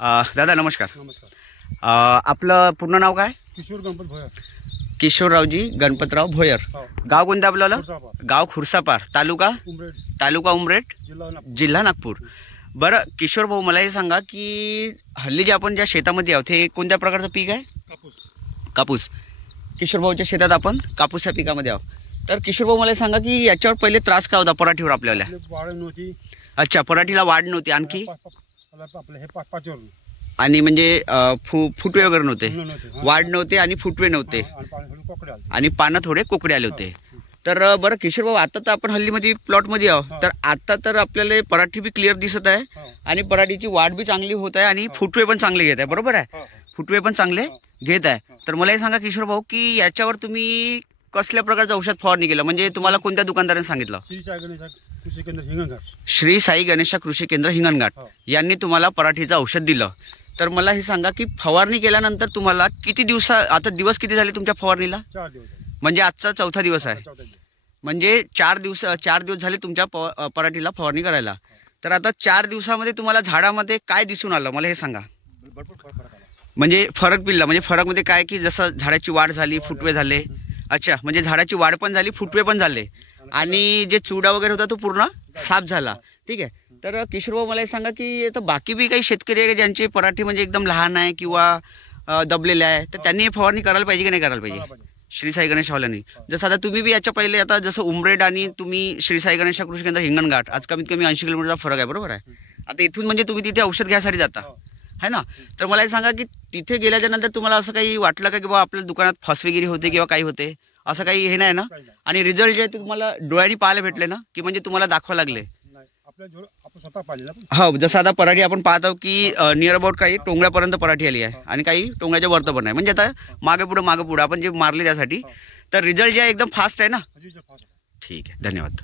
दादा नमस्कार. नमस्कार. आपलं पूर्ण नाव काय? किशोर गणपत भोयर. किशोररावजी गणपतराव भोयर. हो. गाव कोणतं आपल्याला? खुर्सापार. गाव खुर्सापार, तालुका उमरेड. उमरेठ, जिल्हा नागपूर. जिल्हा नागपूर. बरं किशोर भाऊ, मला हे सांगा की हल्ली जे आपण ज्या शेतामध्ये आहोत हे कोणत्या प्रकारचं पीक आहे? कापूस. कापूस. किशोर भाऊच्या शेतात आपण कापूस या पिकामध्ये आहोत. तर किशोर भाऊ मला हे सांगा की याच्यावर पहिले त्रास काय होता पराठीवर आपल्याला? आपली वाढ नव्हती. अच्छा, पराठीला वाढ नव्हती, आणखी आपलं हे पाचवर आणि म्हणजे फुटवे वगैरे नव्हते, नव्हते. हा. वाढ नव्हते आणि फुटवे नव्हते, हा, आणि पाणी थोडी कोकडे आली. आणि पानं थोडे कोकडे आले होते. तर बरं किशोर भाऊ, आता तर आपण हल्लीमध्ये प्लॉटमध्ये आहोत, हा. तर आता तर आपल्याला पराठी बी क्लिअर दिसत आहे हो. आणि पराठीची वाढ बी चांगली होत आहे आणि हा. फुटवे पण चांगले घेत आहे, बरोबर आहे? हो, हो. फुटवे पण चांगले हा. घेत आहे. हा. तर मला हे सांगा किशोर भाऊ की याच्यावर तुम्ही कसल्या प्रकारचं औषध फवारणी केलं, म्हणजे तुम्हाला कोणत्या दुकानदाराने सांगितलं? श्री साई गणेशा कृषी केंद्र हिंगणघाट. श्री साई गणेशा कृषी केंद्र हिंगणघाट हो. यांनी तुम्हाला पराठीचं औषध दिलं. तर मला हे सांगा की फवारणी केल्यानंतर तुम्हाला किती आता दिवस किती झाले तुमच्या फवारणीला? 4 दिवस झाले. म्हणजे आजचा चौथा दिवस आहे, चौथा दिवस. म्हणजे 4 दिवस झाले तुमच्या पराठीला फवारणी करायला. तर आता 4 दिवसामध्ये तुम्हाला झाडामध्ये काय दिसून आलं मला हे सांगा. भरपूर फरक आला. म्हणजे फरक पिल्ला, म्हणजे फरकमध्ये काय की जसं झाडाची वाढ झाली, फुटवे झाले. अच्छा, म्हणजे झाडाची वाढ पण झाली, फुटवे पण झाले, आणि जे चुडा वगैरे होता तो पूर्ण साफ झाला. ठीक आहे. तर किशोर भाऊ मला हे सांगा की आता बाकी बी काही शेतकरी आहे ज्यांचे पराठी म्हणजे एकदम लहान आहे किंवा दबलेले आहे, तर त्यांनी हे फवारणी करायला पाहिजे की नाही करायला पाहिजे? चला पाहिजे. श्री साई गणेशवाल्यांनी. जसं आता तुम्ही बी याच्या पहिले आता जसं उमरेड आणि तुम्ही श्री साई गणेशा कृषी केंद्र हिंगणघाट, आज कमीत कमी 80 किलोमीटरचा फरक आहे, बरोबर आहे? आता इथून म्हणजे तुम्ही तिथे औषध घ्यायसाठी जाता, हो. है ना? तर मला हे सांगा की तिथे गेल्याच्या नंतर तुम्हाला असं काही वाटलं का की बाबा आपल्या दुकानात फसवेगिरी होते किंवा काही होते, असं काही हे नाही ना? काही नाही. आणि रिझल्ट जे आहे ते तुम्हाला डोळ्यांनी पाहायला भेटले ना, की म्हणजे तुम्हाला दाखवा लागले? नाही. आपल्या जोर आपण स्वतः पाहिजे ना. हो, जसं आता पराठी आपण पाहतो की नियर अबाउट काही टोंगळ्यापर्यंत पराठी आली आहे आणि काही टोंगळ्याच्या वरतं पण आहे, म्हणजे आता मागे पुढं आपण जे मारले त्यासाठी. तर रिझल्ट जे आहे एकदम फास्ट आहे ना? अजून फास्ट. ठीक आहे, धन्यवाद.